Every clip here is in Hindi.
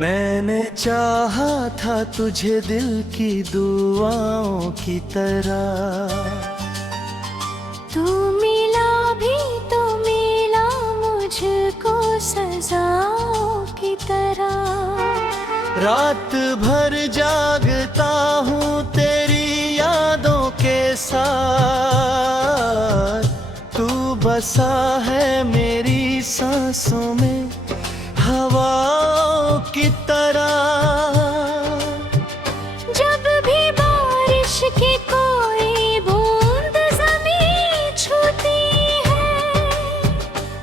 मैंने चाहा था तुझे दिल की दुआओं की तरह, तू मिला भी तो मिला मुझको सजाओं की तरह। रात भर जागता हूँ तेरी यादों के साथ, तू बसा है मेरी सांसों में हवाओं की तरह। जब भी बारिश की कोई बूंद ज़मीं छूती है,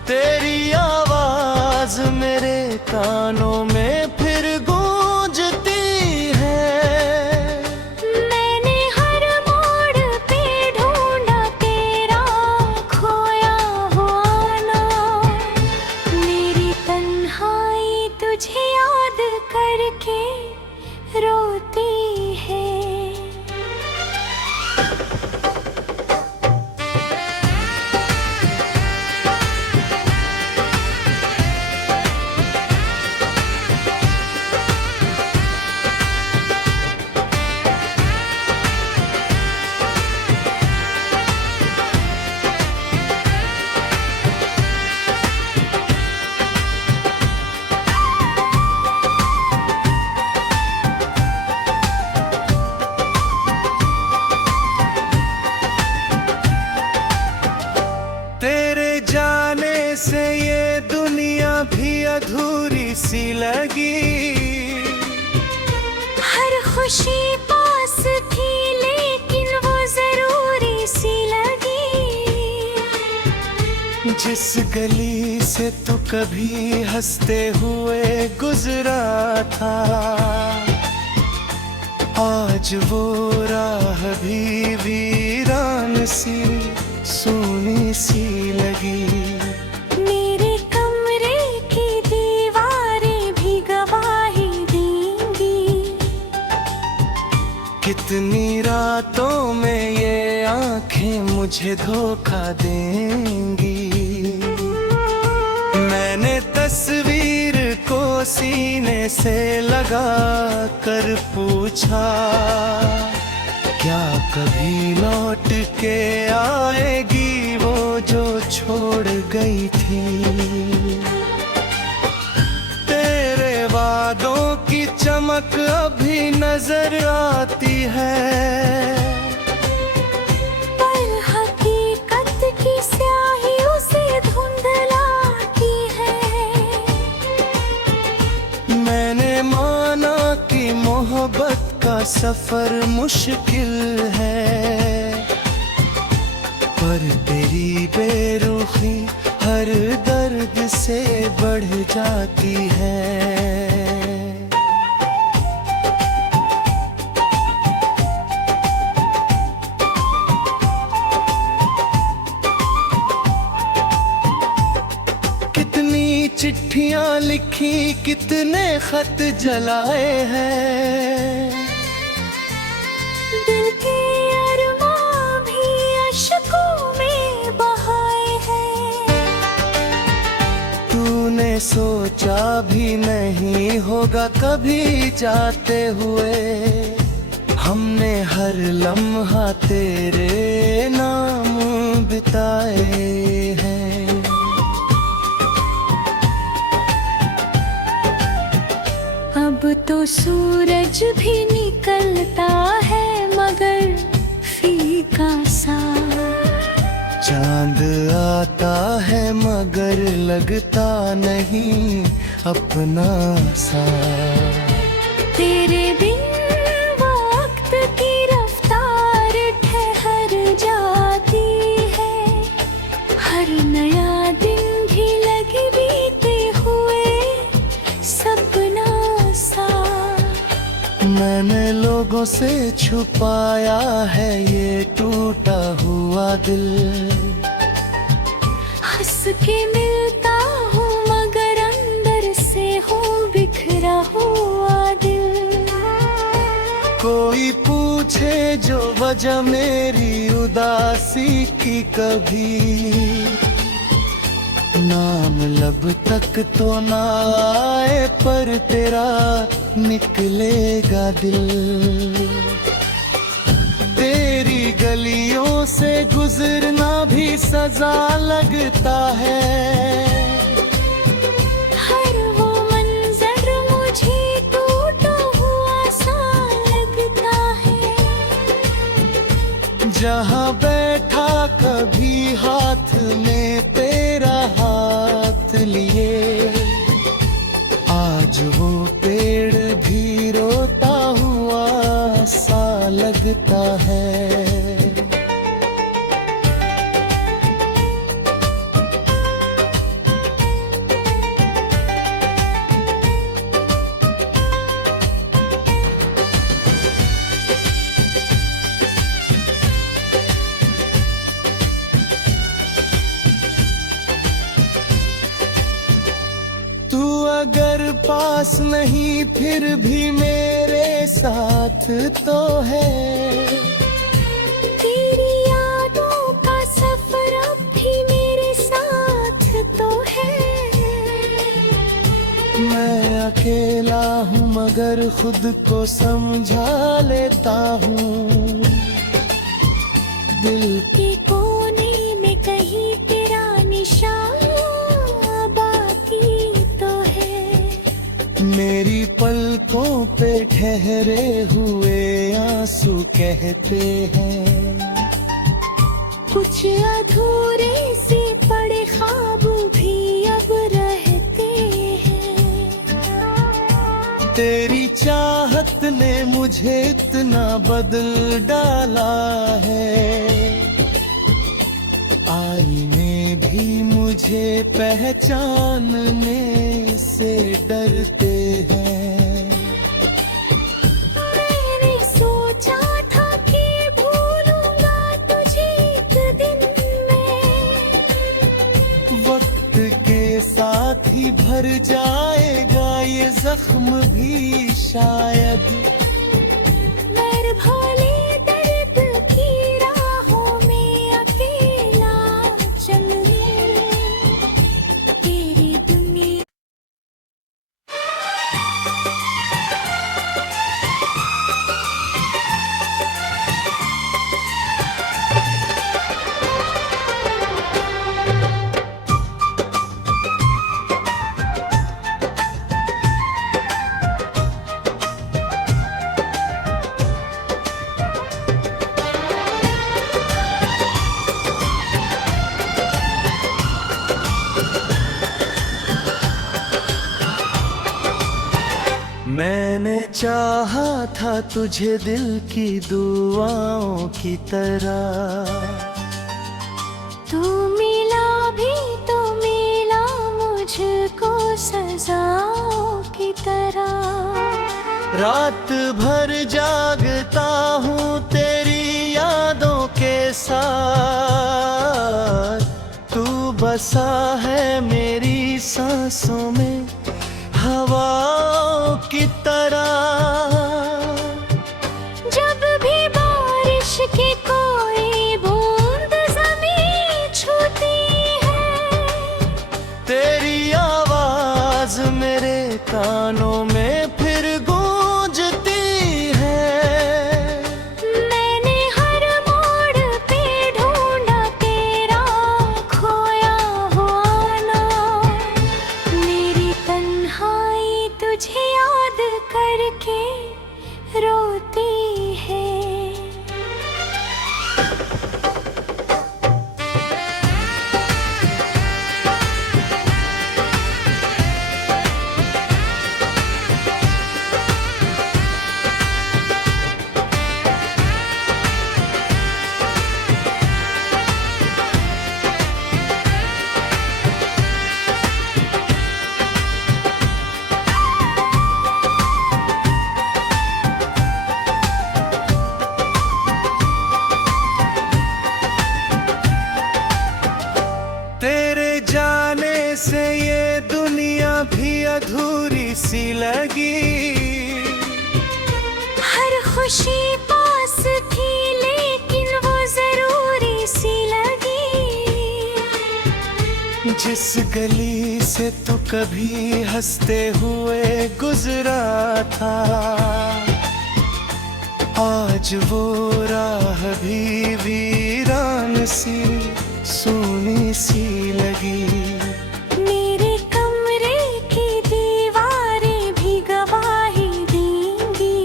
तेरी आवाज मेरे कानों में फिर गूंजती है। मैंने हर मोड़ पे ढूंढा तेरा खोया हुआ नाम। मेरी तन्हाई तुझे याद करके रोती है। तेरे जाने से ये दुनिया भी अधूरी सी लगी। हर खुशी पास थी लेकिन वो जरूरी सी लगी। जिस गली से तू कभी हंसते हुए गुजरा था, आज वो राह भी वीरान सी सूनी सी लगी। मेरे कमरे की दीवारें भी गवाही देंगी। कितनी रातों में ये आंखें मुझे धोखा देंगी। मैंने तस्वीर को सीने से लगा कर पूछा, क्या कभी लौट के आएगी वो जो छोड़ गई थी। तेरे वादों की चमक अभी नजर आती है, पर हकीकत की स्याही उसे धुंधलाती है। मैंने माना कि मोहब्बत का सफर मुश्किल है, पर तेरी बेरुखी हर दर्द से बढ़ जाती है। कितनी चिट्ठियां लिखी, कितने खत जलाए हैं। दिल के अरमां भी अश्कों में बहाए हैं। तूने सोचा भी नहीं होगा कभी जाते हुए, हमने हर लम्हा तेरे नाम बिताए हैं। अब तो सूरज भी निकलता है मगर फीका सा। चांद आता है मगर लगता नहीं अपना सा। तेरे बिन वक्त की रफ्तार ठहर जाती है। हर नया दिन भी लगे बीते हुए सपना सा। मैंने लोगों से छुपाया है ये टूटा हुआ दिल। हंस के मिलता हूँ मगर अंदर से हूँ बिखरा हुआ दिल। कोई पूछे जो वजह मेरी उदासी की कभी, नाम लब तक तो ना आए पर तेरा निकलेगा दिल। तेरी गलियों से गुजरना भी सजा लगता है। हर वो मंजर मुझे टूटा हुआ सा लगता है। जहाँ बैठा कभी हाथ में तेरा हाथ लिए, आज वो पेड़ भी रोता हुआ सा लगता है। तू अगर पास नहीं फिर भी मेरे साथ तो है। तेरी यादों का सफर अब भी मेरे साथ तो है। मैं अकेला हूँ मगर खुद को समझा लेता हूँ। दिल के कोने में कहीं तेरा निशान बाकी तो है। मेरी पलकों पे ठहरे हुए आंसू कहते हैं, कुछ अधूरे से पड़े ख्वाब भी अब रहते हैं। तेरी चाहत ने मुझे इतना बदल डाला है। आईने भी मुझे पहचानने से डरते हैं। मैंने सोचा था कि भूलूंगा तुझे एक दिन में। वक्त के साथ ही भर जाएगा ये जख्म भी शायद। मेरे भोले दर्द की राहों में अकेला चलूं। तेरी दुनिया मैंने चाहा था तुझे दिल की दुआओं की तरह। तू मिला भी तो मिला मुझको सजाओं की तरह। रात भर जागता हूँ तेरी यादों के साथ। तू बसा है मेरी सांसों में हवाओं की तरह। जब भी बारिश की कोई बूंद ज़मीं छूती है, तेरी आवाज मेरे कानों में फिर गूंजती है। मैंने हर मोड़ पे ढूंढा तेरा खोया हुआ नाम। मेरी तन्हाई तुझे याद करके रोती है। से ये दुनिया भी अधूरी सी लगी। हर खुशी पास थी लेकिन वो जरूरी सी लगी। जिस गली से तू कभी हंसते हुए गुजरा था, आज वो राह भी वीरान सी सूनी सी लगी। मेरे कमरे की दीवारें भी गवाही देंगी,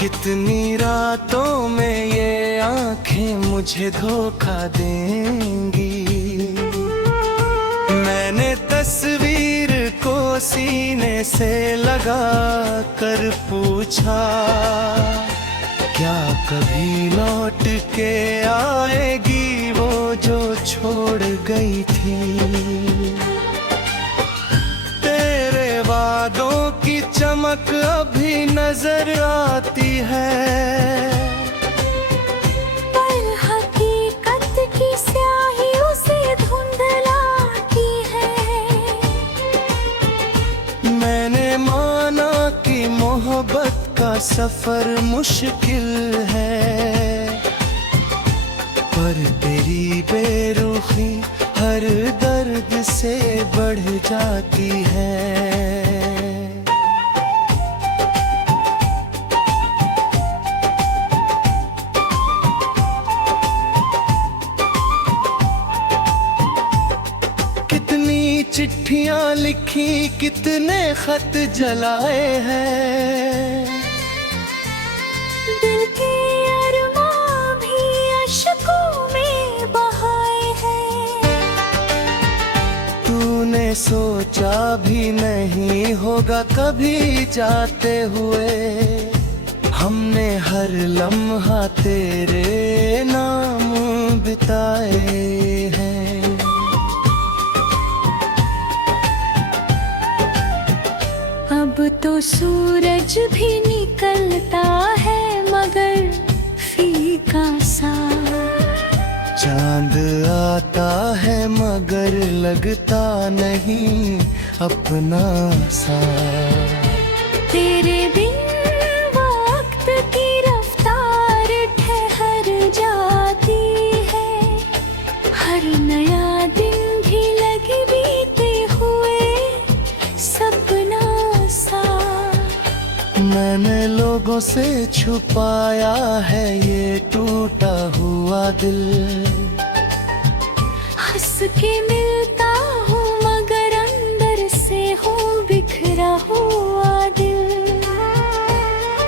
कितनी रातों में ये आंखें मुझे धोखा देंगी। मैंने तस्वीर को सीने से लगा कर पूछा, क्या कभी लौट के आएगी वो जो छोड़ गई थी। तेरे वादों की चमक अभी नजर आती है, पर हकीकत की स्याही उसे धुंधलाती है। मैंने माना कि मोहब्बत का सफर मुश्किल है, पर तेरी बेरुखी हर दर्द से बढ़ जाती है। कितनी चिट्ठियां लिखी, कितने खत जलाए हैं, दिल के अरमां भी अश्कों में बहाए हैं। तूने सोचा भी नहीं होगा कभी जाते हुए, हमने हर लम्हा तेरे नाम बिताए हैं। अब तो सूरज भी निकलता है मगर फीका सा, चांद आता है मगर लगता नहीं अपना सा। तेरे बिन वक्त की रफ्तार ठहर जाती है, हर नया दिन भी लगे बीते हुए सपना सा। मैंने लोगों से छुपाया है ये टूटा हुआ दिल, हंस के मिलता हूँ मगर अंदर से हूँ बिखरा हुआ दिल।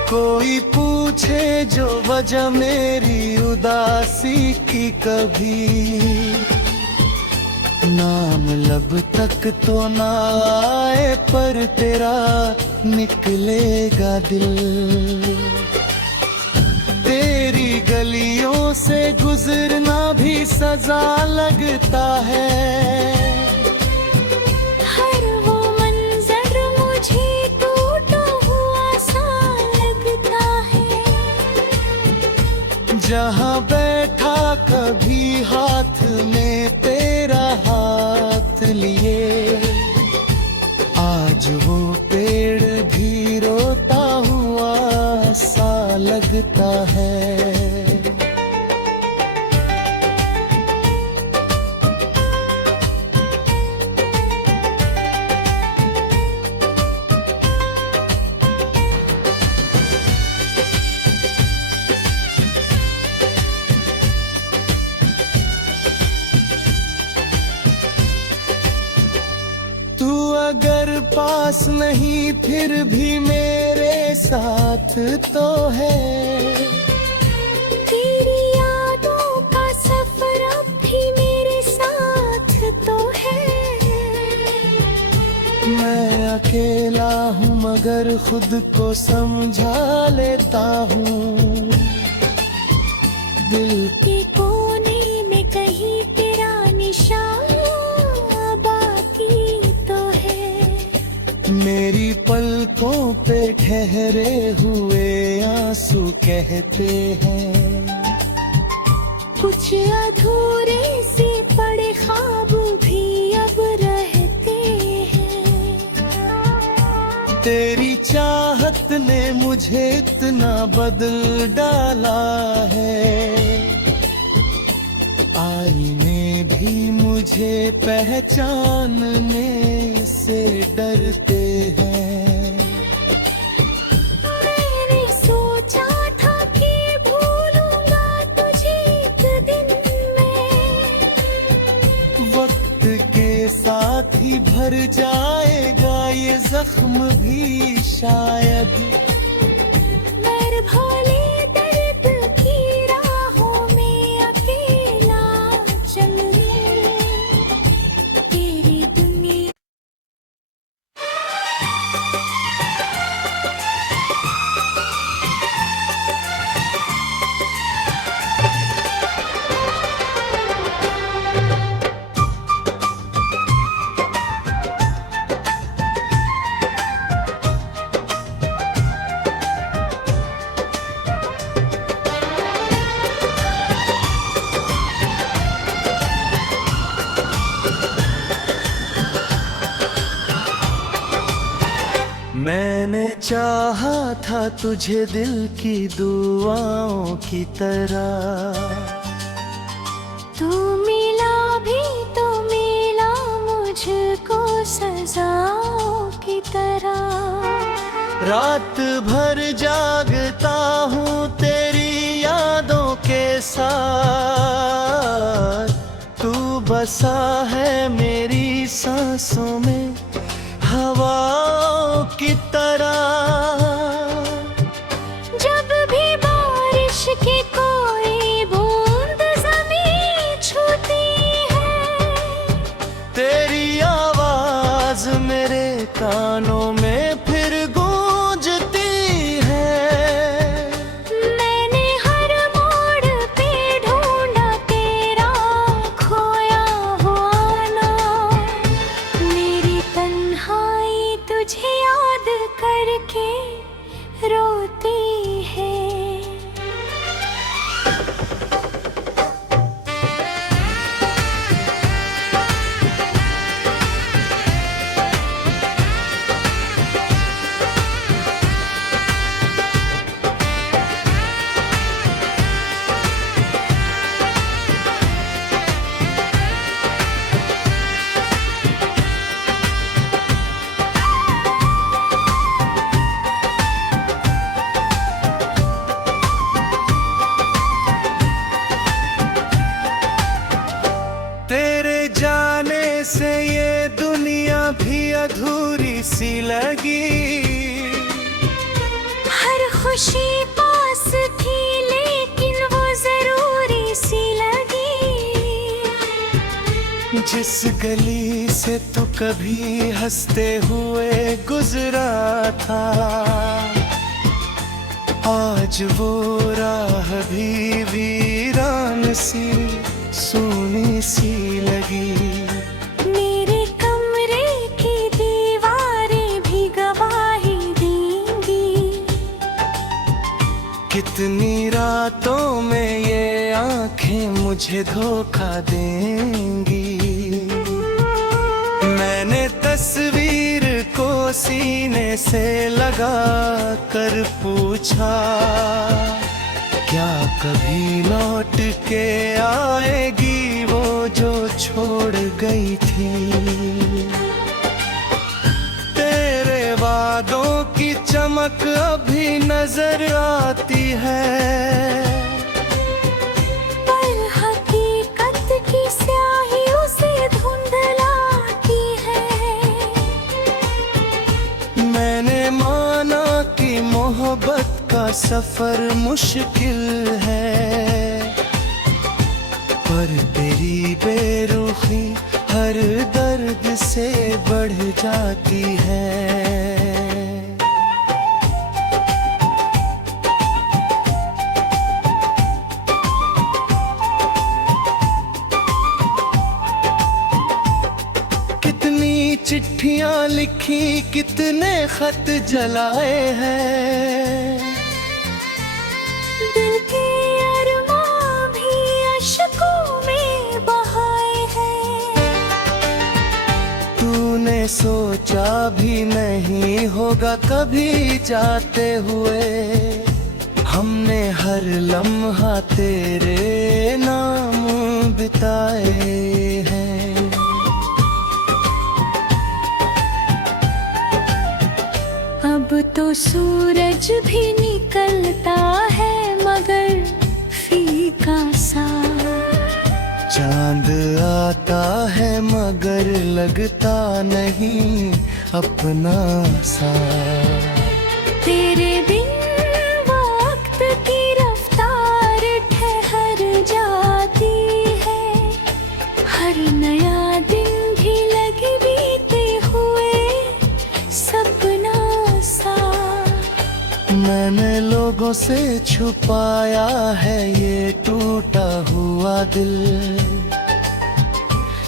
कोई पूछे जो वजह मेरी उदासी की कभी, नाम लब तक तो ना आए पर तेरा निकलेगा दिल। तेरी गलियों से गुजरना भी सजा लगता है, हर वो मंजर मुझे टूटा हुआ सा लगता है। जहाँ बैठा कभी हाथ में तेरा हाथ लिए, आज वो पेड़ भी रोता हुआ सा लगता है। तू अगर पास नहीं फिर भी मेरे साथ तो है, तेरी यादों का सफर अब भी मेरे साथ तो है। मैं अकेला हूँ मगर खुद को समझा लेता हूँ, दिल के कोने में कहीं तेरा निशान बाकी तो है। मेरी पलकों पे ठहरे हुए आंसू कहते हैं, कुछ अधूरे से पड़े ख्वाब भी अब रहते हैं। तेरी चाहत ने मुझे इतना बदल डाला है, आईने भी मुझे तुझे पहचानने से डरते हैं। मैंने सोचा था कि भूलूंगा तुझे एक दिन में, वक्त के साथ ही भर जाएगा ये जख्म भी शायद। मैं भोले दर्द की राहों में अकेला चलूं, तेरी दुनिया। मैंने चाहा था तुझे दिल की दुआओं की तरह, तू मिला भी तो मिला मुझको सजाओं की तरह। रात भर जागता हूँ तेरी यादों के साथ, तू बसा है मेरी सांसों में हवाओं की तरह। जब भी बारिश की कोई बूंद ज़मीं छूती है, तेरी आवाज मेरे कानों में फिर गूंजती है। मैंने हर मोड़ पे ढूंढा तेरा खोया हुआ नाम, मेरी तन्हाई तुझे याद करके रोती है। तेरे जाने से ये दुनिया भी अधूरी सी लगी। हर खुशी पास थी लेकिन वो जरूरी सी लगी। जिस गली से तू कभी हंसते हुए गुजरा था, आज वो राह भी वीरान सी सूनी सी लगी। मेरे कमरे की दीवारें भी गवाही देंगी, कितनी रातों में ये आंखें मुझे धोखा देंगी। मैंने तस्वीर को सीने से लगा कर पूछा, क्या कभी लौट के आएगी वो जो छोड़ गई थी। तेरे वादों की चमक अभी नजर आती है, पर हकीकत की स्याही उसे धुंधलाती है। मैंने माना कि मोहब्बत का सफर मुश्किल है, पर तेरी बेरुखी हर दर्द से बढ़ जाती है। कितनी चिट्ठियां लिखी, कितने खत जलाए हैं, दिल के अरमां भी अश्कों में बहाए हैं। तूने सोचा भी नहीं होगा कभी जाते हुए, हमने हर लम्हा तेरे नाम बिताए हैं। अब तो सूरज भी निकलता है मगर फीका सा, चांद आता है मगर लगता नहीं अपना सा। तेरे बिन वक्त की रफ्तार ठहर जाती है, हर नया दिन भी लगे बीते हुए सपना सा। मैंने लोगों से छुपाया है ये टूटा हुआ दिल,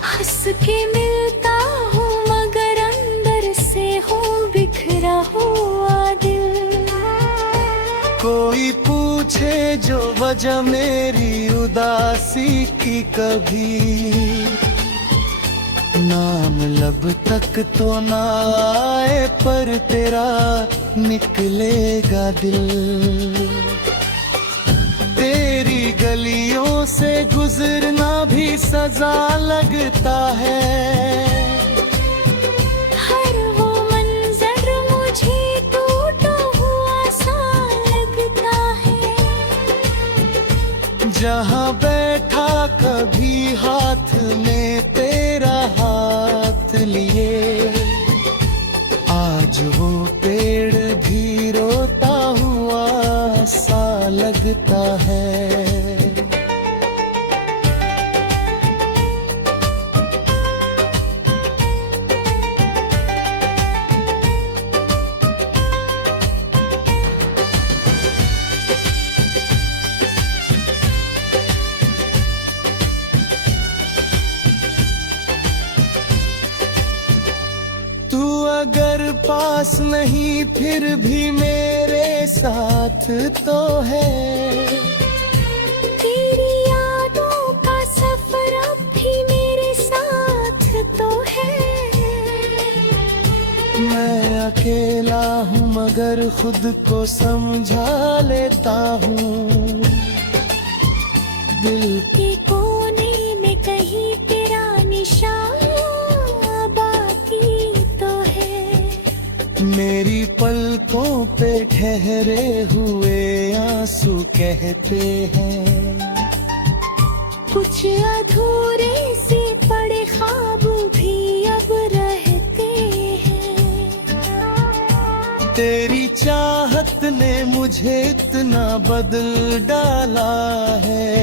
हंस के मिलता हूँ मगर अंदर से हूँ बिखरा हुआ दिल। कोई पूछे जो वजह मेरी उदासी की, कभी नाम लब तक तो ना आए पर तेरा निकलेगा दिल। तेरी गलियों से गुजरना भी सजा लगता है, हर वो मंजर मुझे टूटा हुआ सा लगता है। जहाँ बैठा कभी हाथ में तेरा हाथ लिए, आज वो पेड़ भी रोता हुआ सा लगता है। तू अगर पास नहीं फिर भी मेरे साथ तो है, तेरी यादों का सफर अब भी मेरे साथ तो है। मैं अकेला हूँ मगर खुद को समझा लेता हूँ, दिल के कोने में कहीं तेरा निशान बाकी तो है। मेरी पलकों पे ठहरे हुए आंसू कहते हैं, कुछ अधूरे से पड़े ख्वाब भी अब रहते हैं। तेरी चाहत ने मुझे इतना बदल डाला है,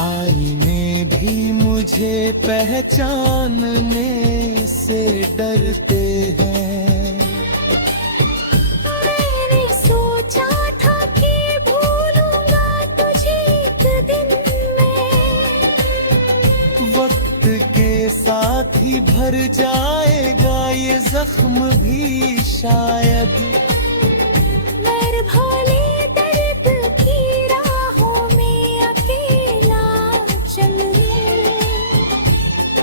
आईने भी मुझे पहचानने से डरते हैं। मैंने सोचा था कि भूलूंगा तुझे एक दिन में, वक्त के साथ ही भर जाएगा ये जख्म भी शायद। मेरे भोले दर्द की राहों में अकेला चलूं,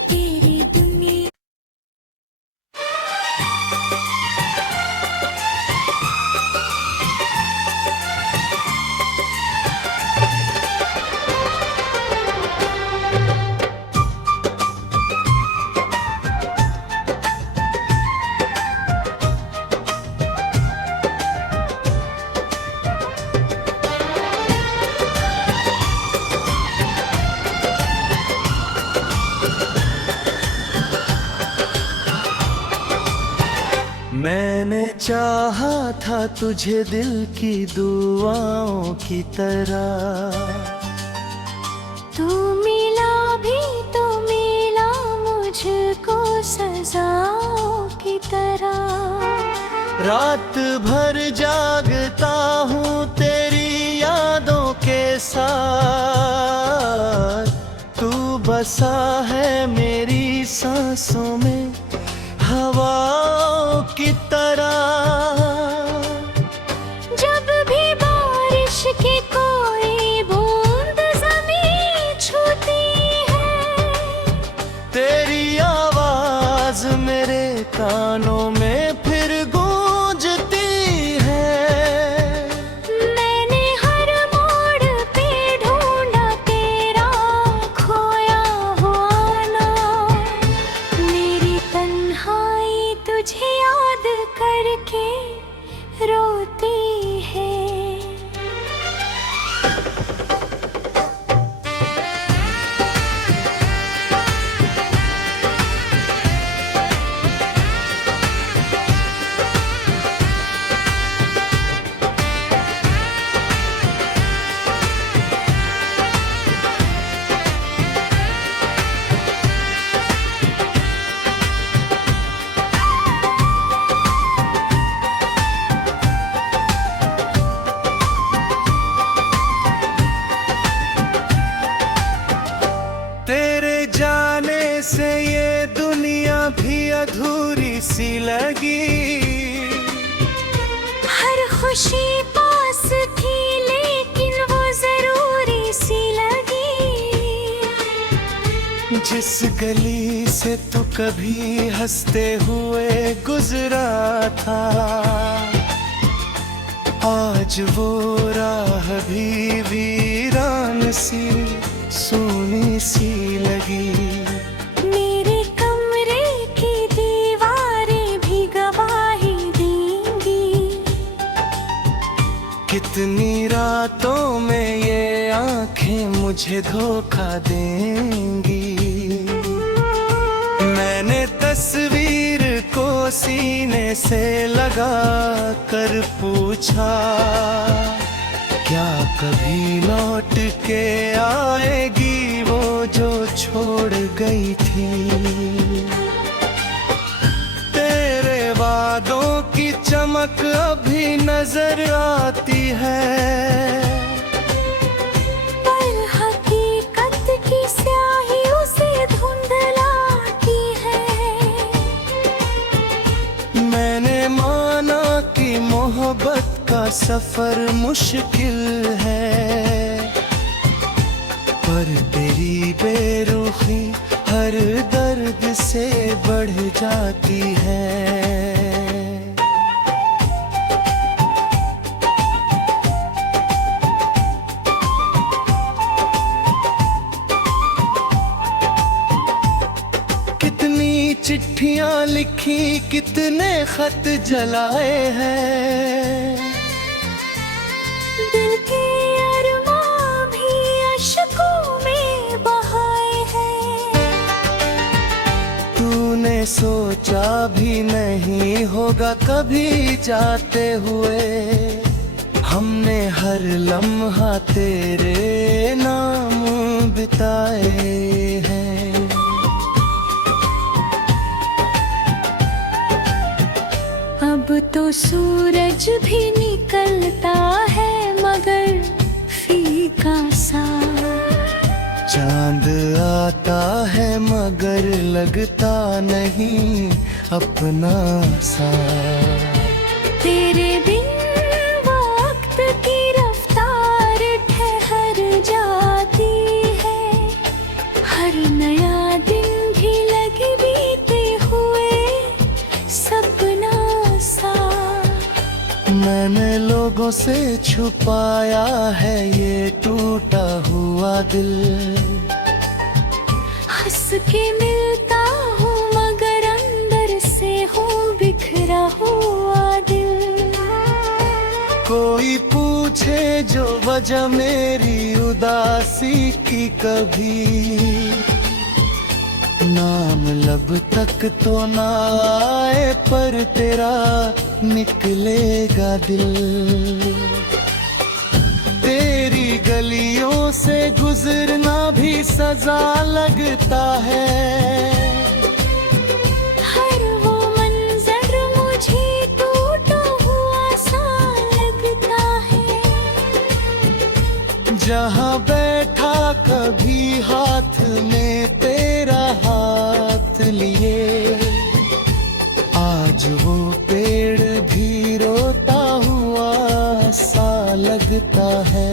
तेरी दुनिया। मैंने चाहा था तुझे दिल की दुआओं की तरह, तू मिला भी तो मिला मुझको सजाओं की तरह। रात भर जागता हूँ तेरी यादों के साथ, तू बसा है मेरी सांसों में हवाओं की तरह। जब भी बारिश की कोई बूंद ज़मीं छूती है, तेरी आवाज मेरे कानों में फिर गूंजती है। मैंने हर मोड़ पे ढूंढा तेरा खोया हुआ नाम, मेरी तन्हाई तुझे याद कर अधूरी सी लगी। हर खुशी पास थी लेकिन वो जरूरी सी लगी। जिस गली से तू कभी हंसते हुए गुजरा था, आज वो राह भी वीरान सी सूनी सी लगी। मेरे कमरे की दीवारें भी गवाही देंगी। कितनी रातों में ये आंखें मुझे धोखा देंगी। मैंने तस्वीर को सीने से लगा कर पूछा, क्या कभी लौट के आएगी वो जो छोड़ गई थी। तेरे वादों की चमक अभी नजर आती है, पर हकीकत की स्याही उसे धुंधलाती है। मैंने माना कि मोहब्बत का सफर मुश्किल है, पर तेरी बेरुखी हर दर्द से बढ़ जाती है। कितनी चिट्ठियां लिखी, कितने खत जलाए हैं। दिल के अरमां भी अश्कों में बहाए हैं। तूने सोचा भी नहीं होगा कभी जाते हुए, हमने हर लम्हा तेरे नाम बिताए हैं। अब तो सूरज भी निकलता है मगर फीका सा। चांद आता है मगर लगता नहीं अपना सा। तेरे बिन वक्त की रफ्तार ठहर जाती है। हर नया दिन भी लगे बीते हुए सपना सा। मैंने लोगों से छुपाया है ये टूटा हुआ दिल। हंस के मिलता हूँ मगर अंदर से हूँ बिखरा हुआ दिल। कोई पूछे जो वजह मेरी उदासी की, कभी नाम लब तक तो ना आए पर तेरा निकलेगा दिल। तेरी गलियों से गुजरना भी सजा लगता है। हर वो मंजर मुझे टूटा हुआ सा लगता है। जहाँ बैठा कभी हाथ में तेरा हाथ लिए, आज वो पेड़ भी रोता हुआ सा लगता है।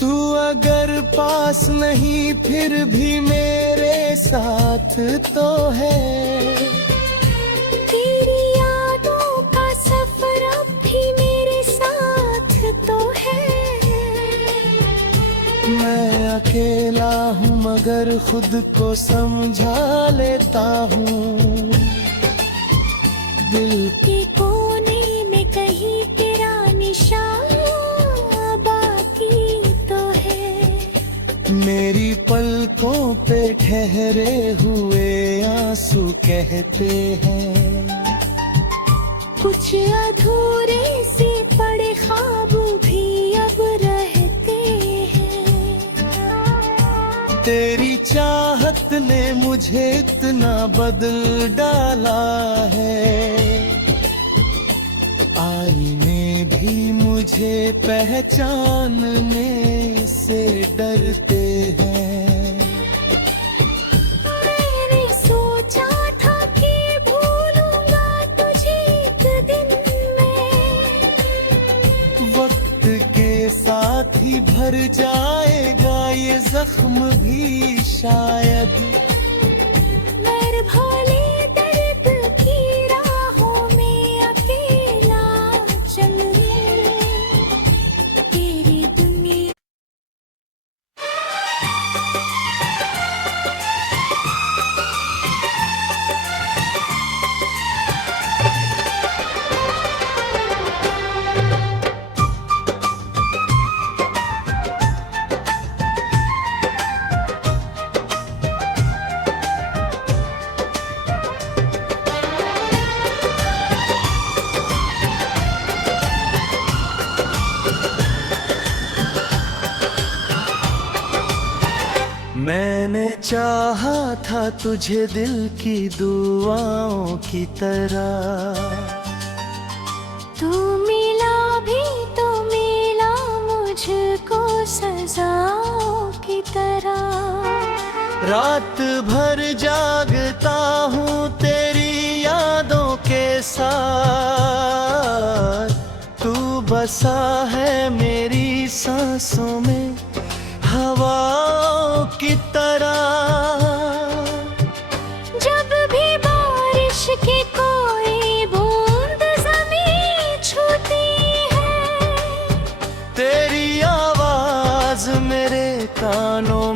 तू अगर पास नहीं फिर भी मेरे साथ तो है। तेरी यादों का सफर अब भी मेरे साथ तो है। मैं अकेला हूँ मगर खुद को समझा लेता हूँ। दिल के कोने में कहीं तेरा निशान बाकी तो है। मेरी पलकों पे ठहरे हुए आंसू कहते हैं, कुछ अधूरे से पड़े ख्वाब भी अब रहते हैं। तेरी चाहत ने मुझे इतना बदल डाला है, आईने भी मुझे पहचानने से डरते हैं। मैंने सोचा था कि भूलूंगा तुझे एक दिन में, वक्त के साथ ही भर जाएगा ये जख्म भी शायद। मेरे भोले दर्द की राहों में अकेला चलूं, तेरी दुनिया। मैंने चाहा था तुझे दिल की दुआओं की तरह, तू मिला भी तो मिला मुझको सजाओं की तरह। रात भर जागता हूँ तेरी यादों के साथ, तू बसा है मेरी सांसों में हवाओं की तरह। जब भी बारिश की कोई बूंद ज़मीं छूती है, तेरी आवाज मेरे कानों